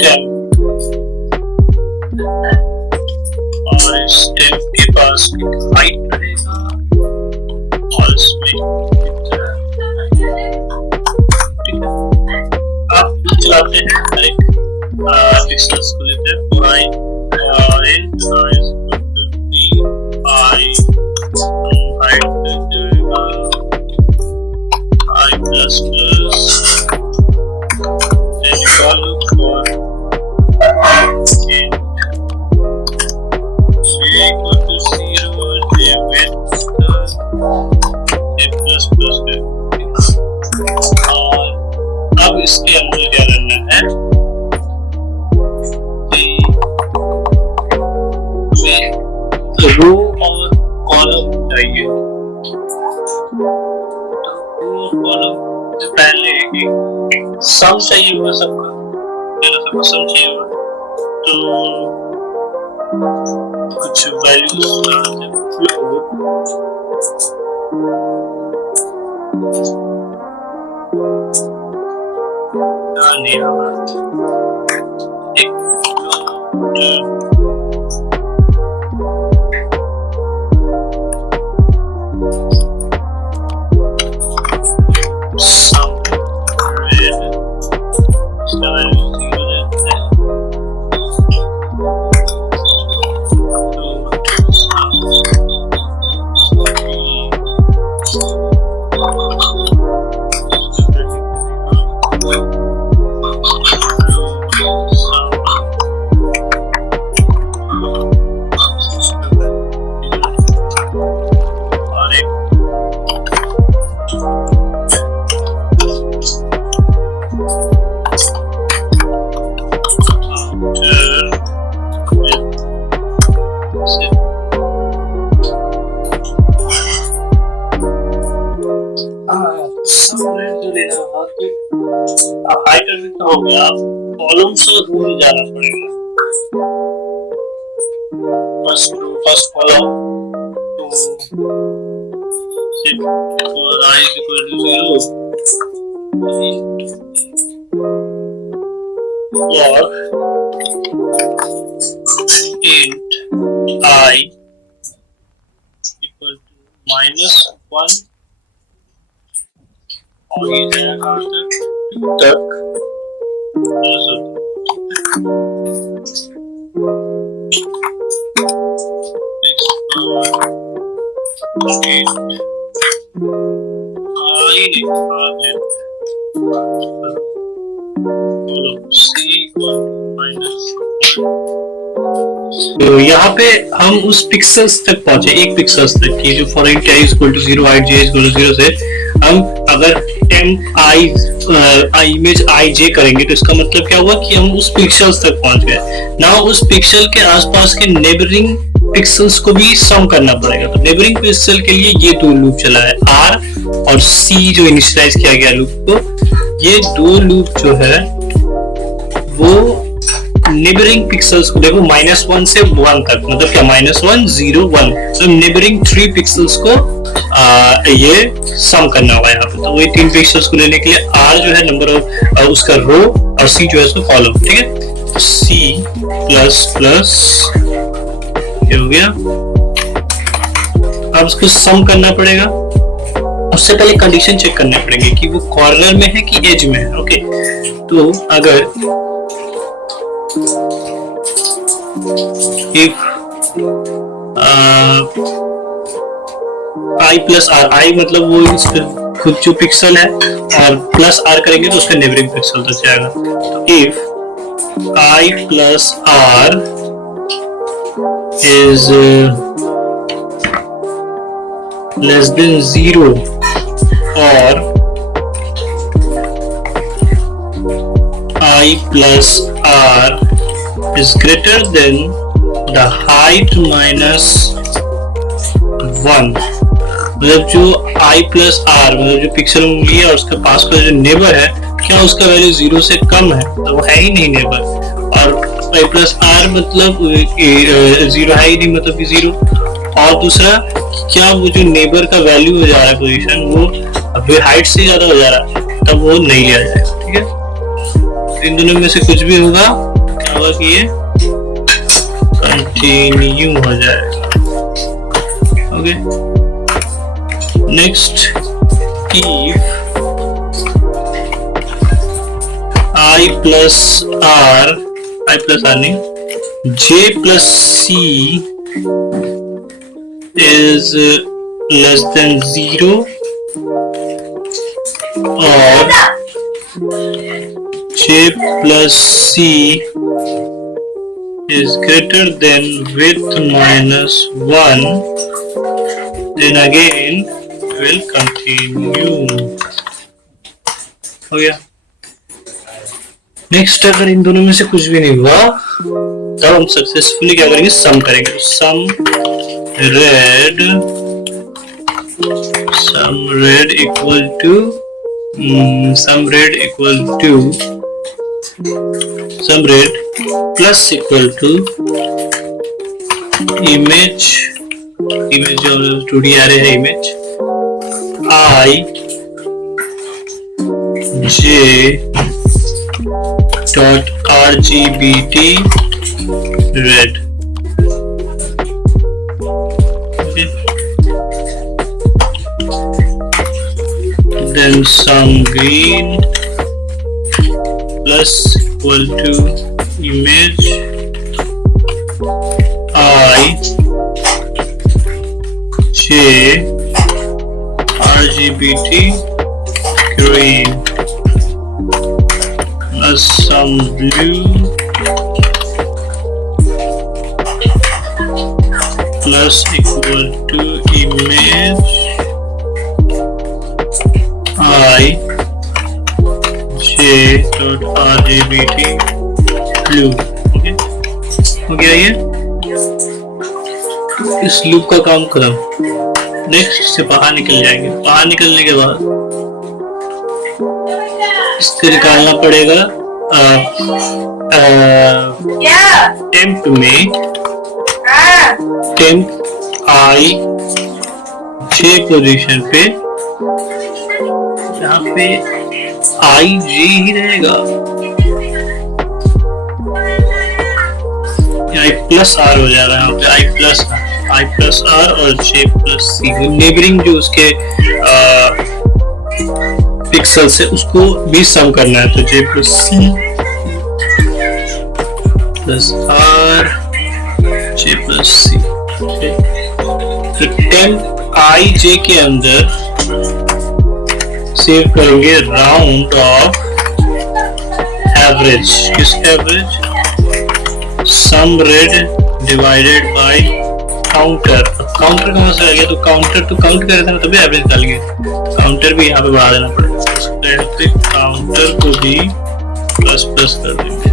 टेम्प और इस टेम्प के पास हाइट रहेगा और इसमें ठीक है आप चलाते हैं एक पिक्सेल्स को लेते हैं height int is equal to b I height I plus plus then you can look for int j equal to 0 j width a plus plus और अब इसके अंदर क्या करना है रो और कॉलम चाहिए रो और कॉलम से पहले सम चाहिए होगा सबका सबका सम चाहिए होगा तो कुछ वैल्यूज नहीं होगा एक हाइट अभी तो हो गया, कॉलम्स और रो में जाना पड़ेगा। फर्स्ट रो फर्स्ट कॉलम तो सिर्फ i is equal to 0 और int I equal to -1 और ये जाएगा तक तो यहाँ पे हम उस पिक्सल्स तक पहुंचे, एक पिक्सल्स तक की जो for int i equal to 0 height j equal to 0 से हम अगर temp i इमेज ij करेंगे तो इसका मतलब क्या हुआ कि हम उस पिक्सल्स तक पहुंच गए। नाउ उस पिक्सल के आसपास के नेबरिंग पिक्सल्स को भी सम करना पड़ेगा। तो नेबरिंग पिक्सल के लिए ये दो लूप चला है r और c जो इनिशियलाइज किया गया लूप को, ये दो लूप जो है वो नेबरिंग पिक्सल्स को देखो -1 से 1 तक, मतलब क्या -1 0 1, तो नेबरिंग 3 पिक्सल्स को ये सम करना होगा यहाँ पे। तो वही 3 पिक्सल्स को लेने के लिए r जो है नंबर ऑफ उसका रो और c जो है उसका कॉलम, ठीक है। c प्लस प्लस ये हो गया। अब उसको सम करना पड़ेगा। उससे पहले कंडीशन चेक करने पड़ेंगे कि वो कॉर्नर में है कि एज में है। ओके, तो अगर if i plus r, i मतलब वो खुद जो पिक्सल है और प्लस r करेंगे तो उसका नेबरिंग पिक्सल तक जाएगा। तो if i plus r is less than 0 or i plus r is greater than the height minus 1, मतलब जो i plus r मतलब जो पिक्सल उंगली है और उसके पास का जो नेबर है, क्या उसका वैल्यू 0 से कम है तो वो है ही नहीं नेबर, और i plus r मतलब 0 है ही नहीं, मतलब कि 0। और दूसरा क्या वो जो नेबर का वैल्यू हो जा रहा है पोजीशन, वो अभी हाइट से ज्यादा हो जा रहा है तब वो नहीं लिया जाएगा, ठीक है। इन दोनों में से कुछ भी होगा, क्या होगा कि ये कंटिन्यू हो जाएगा। Okay, next if i plus r नहीं j plus c is less than 0 or j plus c is greater than width minus 1, then again will continue। हो गया। नेक्स्ट अगर इन दोनों में से कुछ भी नहीं हुआ तब हम सक्सेसफुली क्या करेंगे, सम करेंगे। सम red equal to sum red plus equal to image जो 2D array है image I j dot rgbt red। Okay. Then sum green plus equal to image I j rgbt green plus some blue plus equal to image I j dot rgbt blue। Okay, हो गया ये इस लूप का काम खत्म। नेक्स्ट से बाहर निकल जाएंगे। बाहर निकलने के बाद इसको निकालना पड़ेगा टेम्प में टेम्प आई जे पोजीशन पे, यहाँ पे आई जे ही रहेगा, आई प्लस आर हो जा रहा है यहाँ पे, आई प्लस आर और जे प्लस सी। नेबरिंग जो उसके पिक्सल से उसको भी सम करना है, तो J plus C plus R J plus C. तो टेम्प आई जे के अंदर सेव करेंगे राउंड ऑफ एवरेज। किस average? Sum red divided by counter. Counter का मसला है, तो काउंटर तो काउंट कर रहे थे ना, तभी एवरेज डालेंगे, काउंटर भी यहाँ पे बढ़ा देना पड़ेगा, पे काउंटर को भी प्लस प्लस कर देंगे।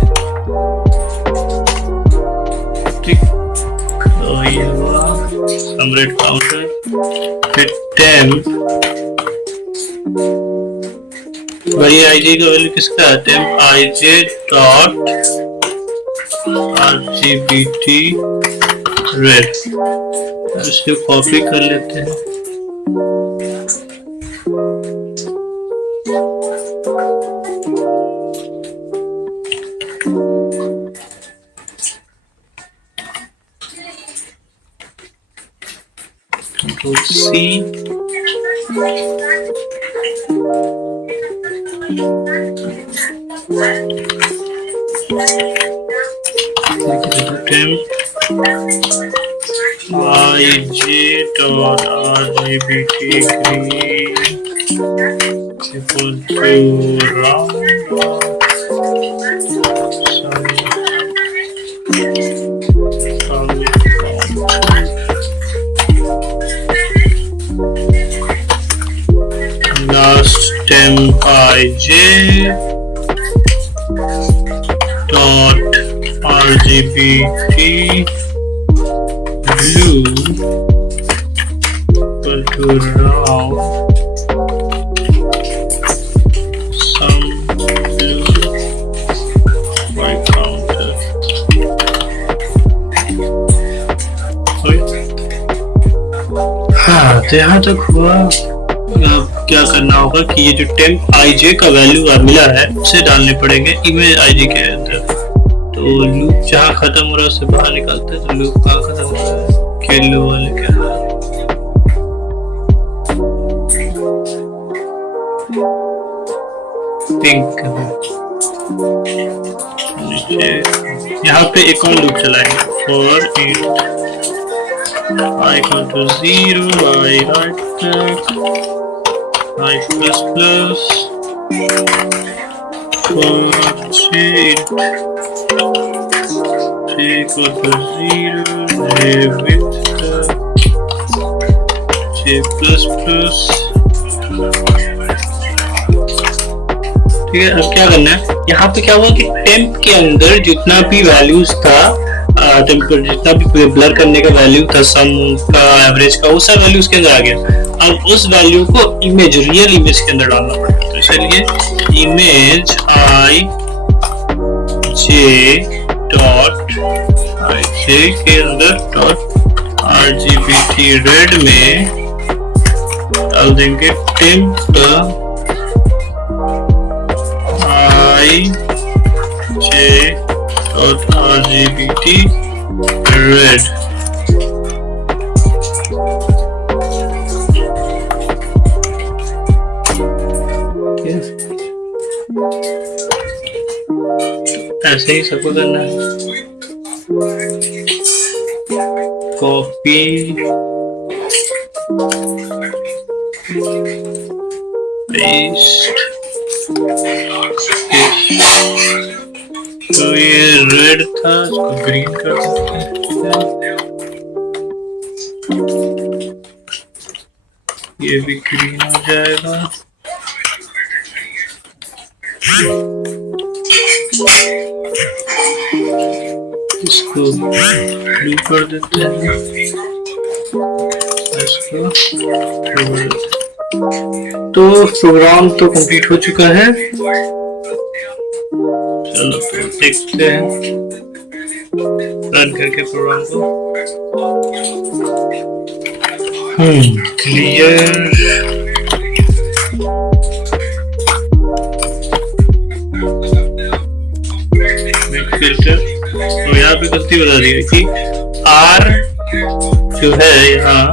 ठीक, तो ये हुआ सम रेड काउंटर। फिर टेम्प वही आई जे का वैल्यू किसका है? Temp I J dot RGBT red. इसको कॉपी कर लेते हैं। Control C, IJ dot RGBT green equal to round last temp IJ dot RGBT blue equal to round some blue by counter। हाँ, तो यहाँ तक हुआ। अब क्या करना होगा कि ये जो टेम्प आई जे का वैल्यू मिला है उसे डालने पड़ेंगे इमेज आई जे के अंदर। तो लूप जहाँ खत्म हो रहा है उससे बाहर निकालते हैं। तो लूप कहाँ खत्म हो रहा है? केलो वाले के अंदर। पिंक नीचे यहाँ पे एक और लूप चलाएंगे। For int I equal to 0 by right click I plus plus for j equal to 0 j with j plus plus। ठीक है, अब क्या करना है? यहाँ पे क्या हुआ कि टेम्प के अंदर जितना भी वैल्यूज था, जितना भी ब्लर करने का वैल्यू था, सम का, एवरेज का, वो सब वैल्यू उसके अंदर आ गया। अब उस वैल्यू को इमेज, रियल इमेज के अंदर डालना पड़ेगा। तो इसलिए image I J dot I J के अंदर डॉट RGBT रेड में डाल देंगे temp I J dot RGBT red. ऐसे ही सबको करना है। Copy paste. तो ये रेड था, इसको ग्रीन कर देते हैं। ये भी ग्रीन हो जाएगा। इसको ब्लू कर देते हैं, इसको ब्लू कर देते हैं। तो प्रोग्राम तो कंप्लीट हो चुका है। चलो तो देखते हैं रन करके प्रोग्राम को। Clear filter. तो यहाँ पे गलती बता दी है कि R जो है यहाँ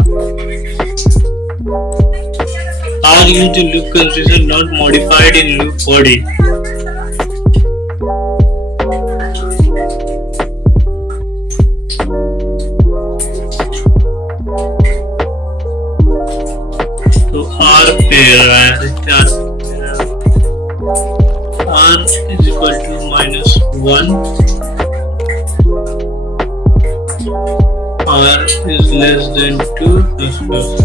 R used in loop construction not modified in loop body। तो R पे रहा है R is equal to -1, R is less than 2 plus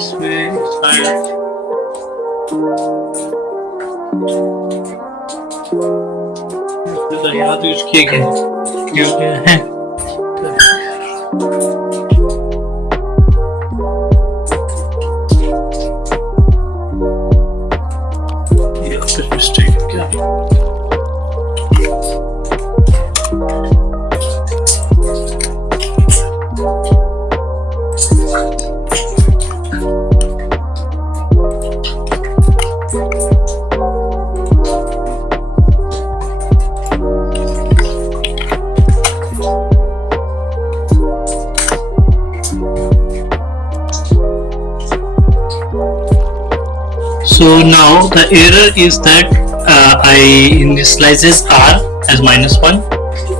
इसमें यहाँ तो यूज किए गए क्योंकि है मिस्टेक क्या So now the error is that I initializes R as -1,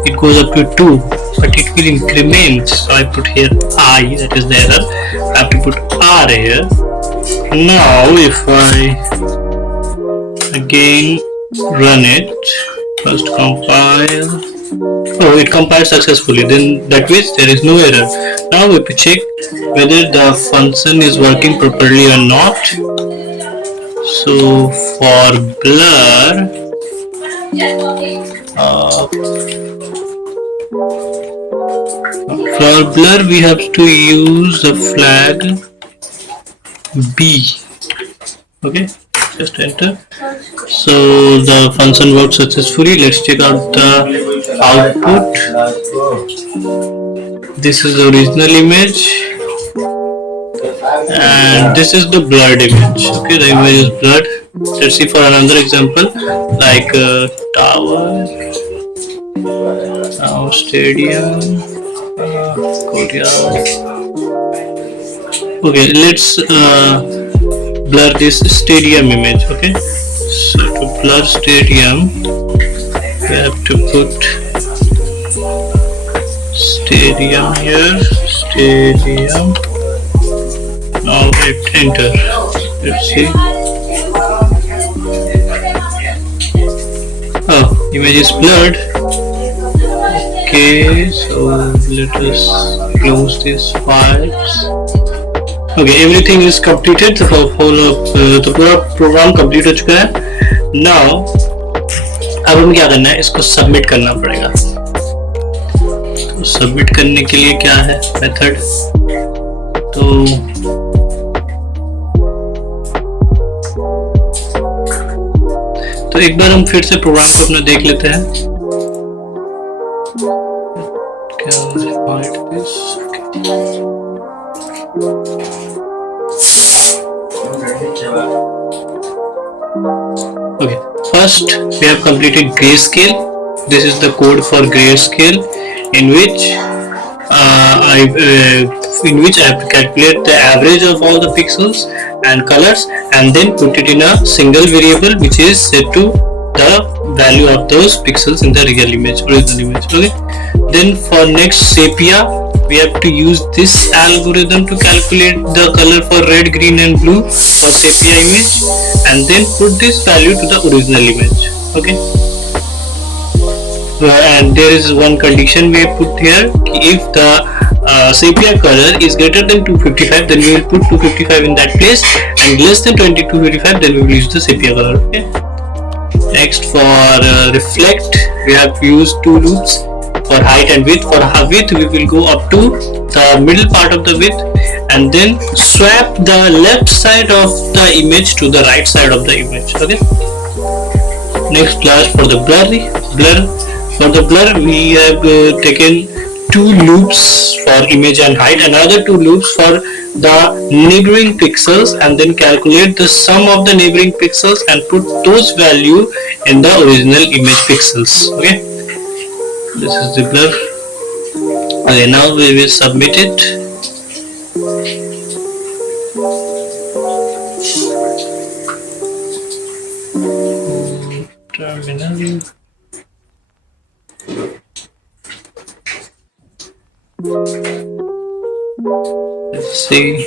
it goes up to 2, but it will increment, so I put here I, that is the error. I have to put R here. Now if I again run it, first compile, oh it compiled successfully, then that means there is no error. Now we have to check whether the function is working properly or not. So for blur, we have to use the flag B. Okay, just enter. So the function worked successfully. Let's check out the output. This is the original image and this is the blurred image. Okay, the image is blurred. Let's see for another example, like tower, stadium, courtyard. Okay, let's blur this stadium image. Okay, so to blur stadium, we have to put stadium here, stadium. Now hit enter. Let's see. Oh, image is blurred. Okay, so let us close these files. Okay, everything is completed. तो पूरा programme complete हो चुका है. Now अब हमें क्या करना है, इसको सबमिट करना पड़ेगा. तो सबमिट करने के लिए क्या है मेथड, तो एक बार हम फिर से प्रोग्राम को अपना देख लेते हैं. Okay, first we have completed grayscale. This is the code for grayscale, in which I have to calculate the average of all the pixels and colors and then put it in a single variable which is set to the value of those pixels in the original image. Okay, then for next sepia we have to use this algorithm to calculate the color for red, green and blue for sepia image and then put this value to the original image. Okay, and there is one condition we have put here. If the sepia color is greater than 255, then we will put 255 in that place, and less than 2255, then we will use the sepia color. Okay. Next, for reflect, we have used two loops for height and width. For width, we will go up to the middle part of the width, and then swap the left side of the image to the right side of the image. Okay. Next class, for the blur. For the blur, we have taken two loops for image and height, another two loops for the neighboring pixels, and then calculate the sum of the neighboring pixels and put those value in the original image pixels. Okay, this is the blur. Okay, now we will submit it. Terminal. Let's see.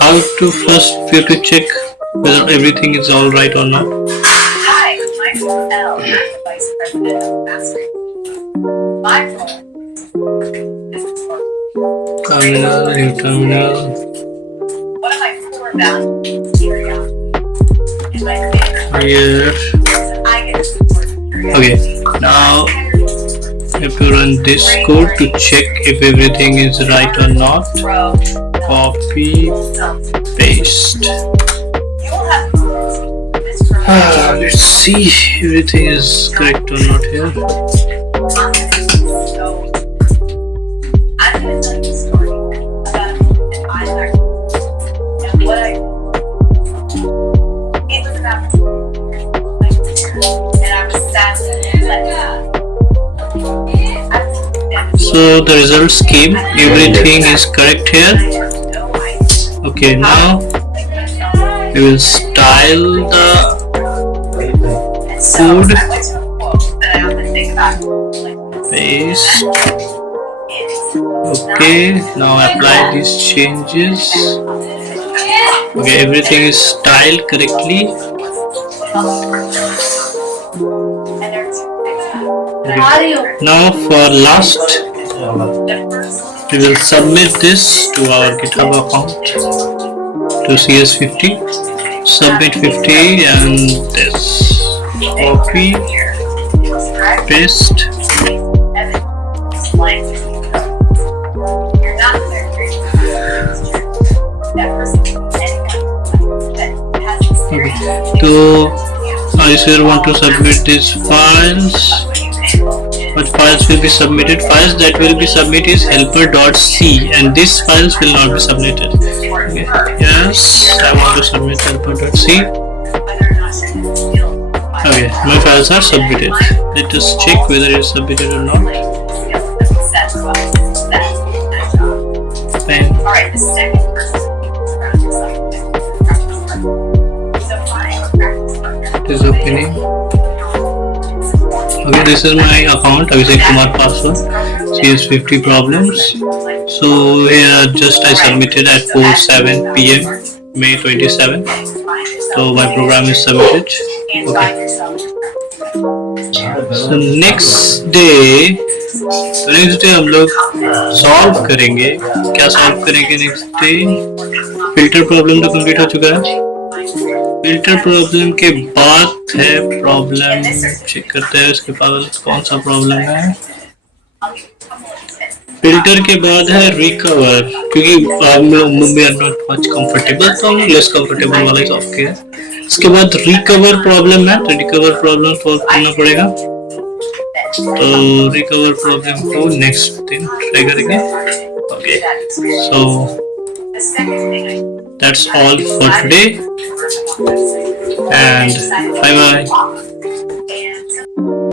How to first we have to check whether everything is all right or not. Hi, I'm L. I'm the Vice President of Mastering. My role is Terminal, new terminal. one of my core values here. And my favorite Here. is that I get to support curiosity. Okay, now you have to run this code to check if everything is right or not. Copy, paste. You will have this Let's see everything is correct or not here. So, I'm going to tell you a story about a book that I learned. And what I it was about and I was sad. So the results came. Everything is correct here. Okay, now we will style the code. Paste. Okay, now apply these changes. Okay, everything is styled correctly. Okay. Now for last, we will submit this to our GitHub account to CS50. Submit 50 and this. Copy, paste. Okay. So I still want to submit these files. What files will be submitted? Files that will be submitted is helper.c, and these files will not be submitted. Okay. Yes, I want to submit helper.c. Okay, my files are submitted. Let us check whether it is submitted or not. Pen. Alright, the second person It is opening. Okay, this is my account, Abhishek Kumar password, CS50 problems. So here just I submitted at 4:07 PM, May 27. So my program is submitted. Okay. So next day हम लोग सॉल्व करेंगे. क्या सॉल्व करेंगे next day? Filter problem तो कंप्लीट हो चुका है. Filter problem के बाद है प्रॉब्लम, चेक करते हैं उसके पास कौन सा प्रॉब्लम है. फिल्टर के बाद है रिकवर, क्योंकि हम लोग Mumbai are not much comfortable, तो हम लेस कंफर्टेबल वाला ही सॉल्व किया. इसके बाद रिकवर प्रॉब्लम है, तो रिकवर प्रॉब्लम सॉल्व करना पड़ेगा. तो रिकवर प्रॉब्लम को नेक्स्ट दिन ट्राई करेंगे. ओके, सो that's all for today, and bye bye.